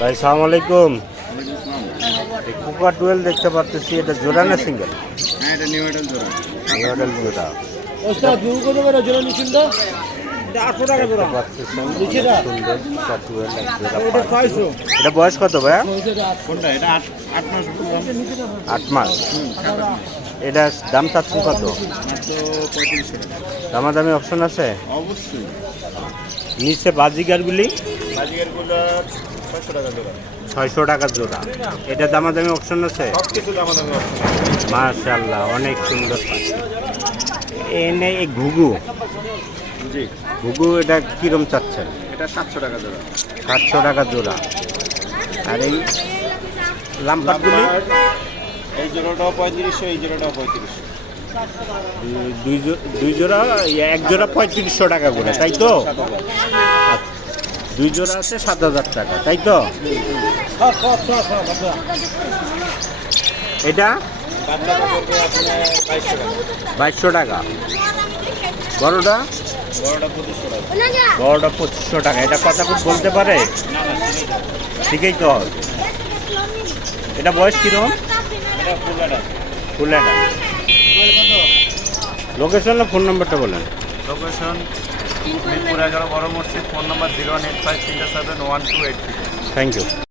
ভাই সালাম আলাইকুম। কুকার টুয়েল দেখতে পারতেছি এটা জোড়া না সিঙ্গেল? হ্যাঁ এটা নিউ মডেল জোড়া। মডেল জোড়া। ওস্তাদ জোড়া তো বয়স কত ভাইয়া আট আট মাস পুরো আট মাস। এটা দাম চাচ্ছেন কত? দামাদামি অপশন আছে? অবশ্যই। নিচে বাজিগারগুলি? বাজিকারগুলো ছয়শো টাকা জোড়া। এটা দামাদামি অপশন আছে? মাশাল্লাহ অনেক সুন্দর এনে এই ঘুঘু। জি। ঘুঘু এটা কিরম চাচ্ছেন? এটা সাতশো টাকা জোড়া। সাতশো টাকা জোড়া। আর এই লাম্পারগুলি? এই জোড়াটাও পঁয়ত্রিশশো এই জোড়াটাও পঁয়ত্রিশশো। দুই- জোড়া এক জোড়া পঁয়ত্রিশশো টাকা করে তাই তো। দুই জোড়া আছে, সাত হাজার টাকা, তাই তো? এটা? বাইশশো টাকা। বড়টা? বড়টা পঁচিশশো টাকা। এটা কথা খুব বলতে পারে? ঠিকই তো। এটা বয়স এটা ফুলেটা লোকেশন না ফোন নাম্বারটা বলেন। লোকেশন বড় মসজিদ, phone number zero one eight five তিনটা seven one two eight thank you.